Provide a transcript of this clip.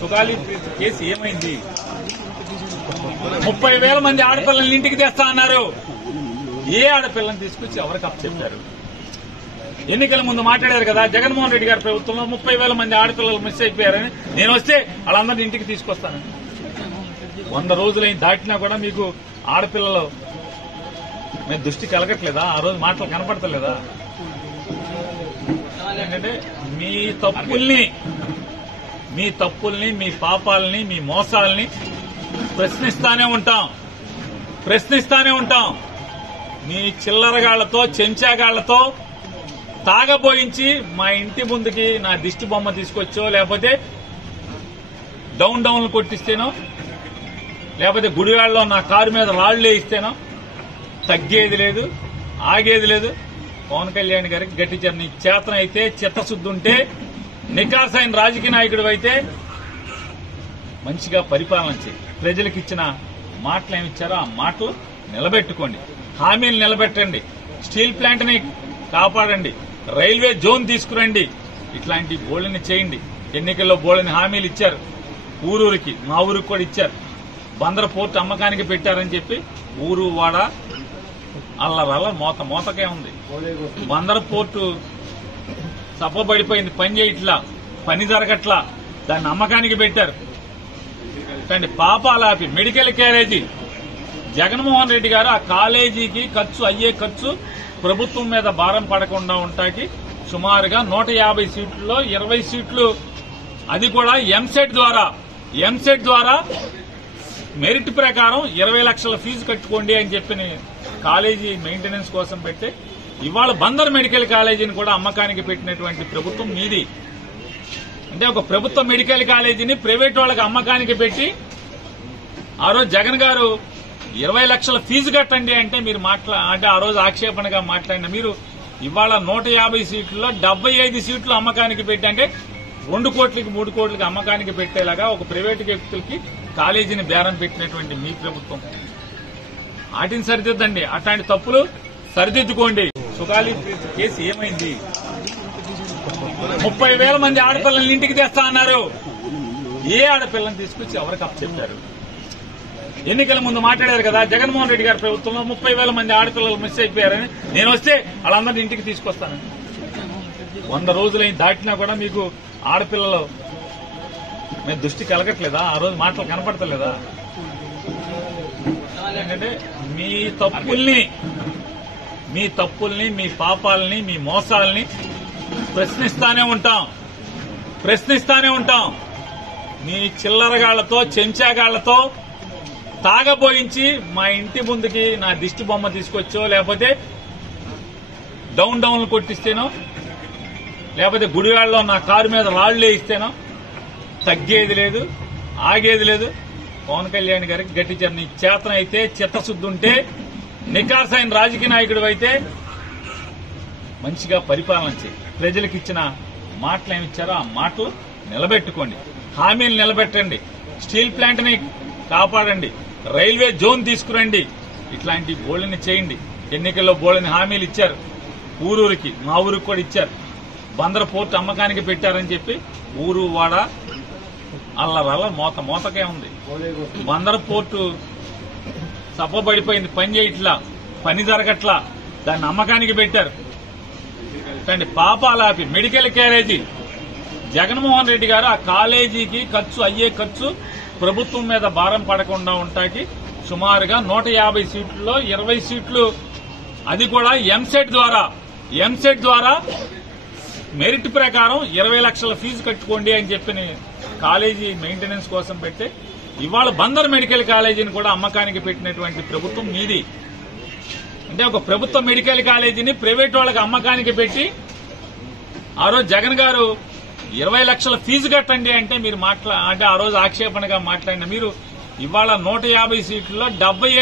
Sugali case ఏమైంది? 30,000 మంది ఆడపిల్లల్ని ఇంటికి తెస్తా అన్నారు. ఏ ఆడపిల్లని తీసుకొచ్చి ఎవరికి అప్పచెప్పారు? ఎన్నికల ముందు మాట్లాడారు కదా, జగన్మోహన్ రెడ్డి గారి ప్రభుత్వంలో 30,000 మంది ఆడపిల్లలు మిస్ అయిపోయారని. నేను వస్తే వాళ్ళందరినీ ఇంటికి తీసుకొస్తానని. 100 రోజులైన దాటినా కూడా మీకు ఆడపిల్లలు మేము దృష్టి కలగట్లేదా? ఆ రోజు మాటలు కనపడతలేదా? ఏంటంటే మీ తప్పుల్ని మీ పాపాలని మీ మోసాలని ప్రశ్నిస్తానే ఉంటాం. మీ చిల్లరగాళ్లతో చెంచాగాళ్లతో తాగబోయించి మా ఇంటి ముందుకి నా దిష్టి బొమ్మ తీసుకొచ్చో, లేకపోతే డౌన్లు కొట్టిస్తేనో, లేకపోతే గుడివాడలో నా కారు మీద రాళ్లు వేయిస్తేనో తగ్గేది లేదు, ఆగేది లేదు. పవన్ కళ్యాణ్ గారికి గట్టి నీ చేతనైతే, చిత్తశుద్ధి ఉంటే, నికార్సైన రాజకీయ నాయకుడు అయితే మంచిగా పరిపాలన చేయి. ప్రజలకు ఇచ్చిన మాటలు ఏమిచ్చారో ఆ మాటలు నిలబెట్టుకోండి, హామీలు నిలబెట్టండి, స్టీల్ ప్లాంట్ ని కాపాడండి, రైల్వే జోన్ తీసుకురండి, ఇట్లాంటి బోళ్ళని చేయండి. ఎన్నికల్లో బోళ్ళని హామీలు ఇచ్చారు. ఊరూరికి, మా ఊరికి కూడా ఇచ్చారు. బందర్ పోర్టు అమ్మకానికి పెట్టారని చెప్పి ఊరు వాడ అల్లరల్ల మోతకే ఉంది. బందర్ పోర్టు సప్పబడిపోయింది, పని చేయట్లా, పని జరగట్లా, దాన్ని అమ్మకానికి పెట్టారు. పాపాలాపి మెడికల్ కాలేజీ జగన్మోహన్ రెడ్డి గారు ఆ కాలేజీకి అయ్యే ఖర్చు ప్రభుత్వం మీద భారం పడకుండా ఉంటాకి సుమారుగా 150 సీట్లలో 20 సీట్లు, అది కూడా ఎంసెట్ ద్వారా మెరిట్ ప్రకారం 20 లక్షల ఫీజు కట్టుకోండి అని చెప్పి కాలేజీ మెయింటెనెన్స్ కోసం పెడితే ఇవాళ బందర్ మెడికల్ కాలేజీని కూడా అమ్మకానికి పెట్టినటువంటి ప్రభుత్వం మీది. అంటే ఒక ప్రభుత్వ మెడికల్ కాలేజీని ప్రైవేట్ వాళ్ళకి అమ్మకానికి పెట్టి ఆ రోజు జగన్ గారు 20 లక్షల ఫీజు కట్టండి అంటే మీరు అంటే ఆ రోజు ఆక్షేపణగా మాట్లాడిన మీరు ఇవాళ 150 సీట్లలో 75 సీట్లు అమ్మకానికి పెట్టి, అంటే 2 కోట్లకి 3 కోట్లకి అమ్మకానికి పెట్టేలాగా ఒక ప్రైవేటు వ్యక్తులకి కాలేజీని బేరం పెట్టినటువంటి మీ ప్రభుత్వం. వాటిని సరిదిద్దండి, అట్లాంటి తప్పులు సరిదిద్దుకోండి. సుగాలి కేసు ఏమైంది? 30,000 మంది ఆడపిల్లల్ని ఇంటికి తెస్తా అన్నారు. ఏ ఆడపిల్లని తీసుకొచ్చి ఎవరికి అప్పచెప్పారు? ఎన్నికల ముందు మాట్లాడారు కదా, జగన్మోహన్ రెడ్డి గారి ప్రభుత్వంలో 30,000 మంది ఆడపిల్లలు మిస్ అయిపోయారని. నేను వస్తే వాళ్ళందరినీ ఇంటికి తీసుకొస్తానని. 100 రోజులైన దాటినా కూడా మీకు ఆడపిల్లలు మేము దృష్టి కలగట్లేదా? ఆ రోజు మాటలు కనపడతలేదా? ఏంటంటే మీ తప్పుల్ని మీ పాపాలని మీ మోసాలని ప్రశ్నిస్తానే ఉంటాం. మీ చిల్లరగాళ్లతో చెంచాగాళ్లతో తాగబోయించి మా ఇంటి ముందుకి నా దిష్టి బొమ్మ తీసుకొచ్చో, లేకపోతే డౌన్లు కొట్టిస్తేనో, లేకపోతే గుడివాడలో నా కారు మీద రాళ్లు వేయిస్తేనో తగ్గేది లేదు, ఆగేది లేదు. పవన్ కళ్యాణ్ గారికి గట్టి నీ చేతనైతే, చిత్తశుద్ధి ఉంటే, నికార్సైన రాజకీయ నాయకుడు అయితే మంచిగా పరిపాలన చేయి. ప్రజలకు ఇచ్చిన మాటలు ఏమిచ్చారో ఆ మాటలు నిలబెట్టుకోండి, హామీలు నిలబెట్టండి, స్టీల్ ప్లాంట్ ని కాపాడండి, రైల్వే జోన్ తీసుకురండి, ఇట్లాంటి బోళ్ళని చేయండి. ఎన్నికల్లో బోళ్ళని హామీలు ఇచ్చారు. ఊరూరికి, మా ఊరికి కూడా ఇచ్చారు. బందర్ పోర్టు అమ్మకానికి పెట్టారని చెప్పి ఊరు వాడ అల్లరల్ల మోతకే ఉంది. బందర్ పోర్టు సప్పబడిపోయింది, పని చేయట్లా, పని జరగట్లా, దాన్ని అమ్మకానికి పెట్టారు. పాపాలాపి మెడికల్ కాలేజీ జగన్మోహన్ రెడ్డి గారు ఆ కాలేజీకి అయ్యే ఖర్చు ప్రభుత్వం మీద భారం పడకుండా ఉంటాకి సుమారుగా 150 సీట్లలో 20 సీట్లు, అది కూడా ఎంసెట్ ద్వారా మెరిట్ ప్రకారం 20 లక్షల ఫీజు కట్టుకోండి అని చెప్పి కాలేజీ మెయింటెనెన్స్ కోసం పెడితే ఇవాళ బందర్ మెడికల్ కాలేజీని కూడా అమ్మకానికి పెట్టినటువంటి ప్రభుత్వం మీది. అంటే ఒక ప్రభుత్వ మెడికల్ కాలేజీని ప్రైవేట్ వాళ్ళకి అమ్మకానికి పెట్టి ఆ రోజు జగన్ గారు 20 లక్షల ఫీజు కట్టండి అంటే మీరు అంటే ఆ రోజు ఆక్షేపణగా మాట్లాడిన మీరు ఇవాళ 150 సీట్లలో 75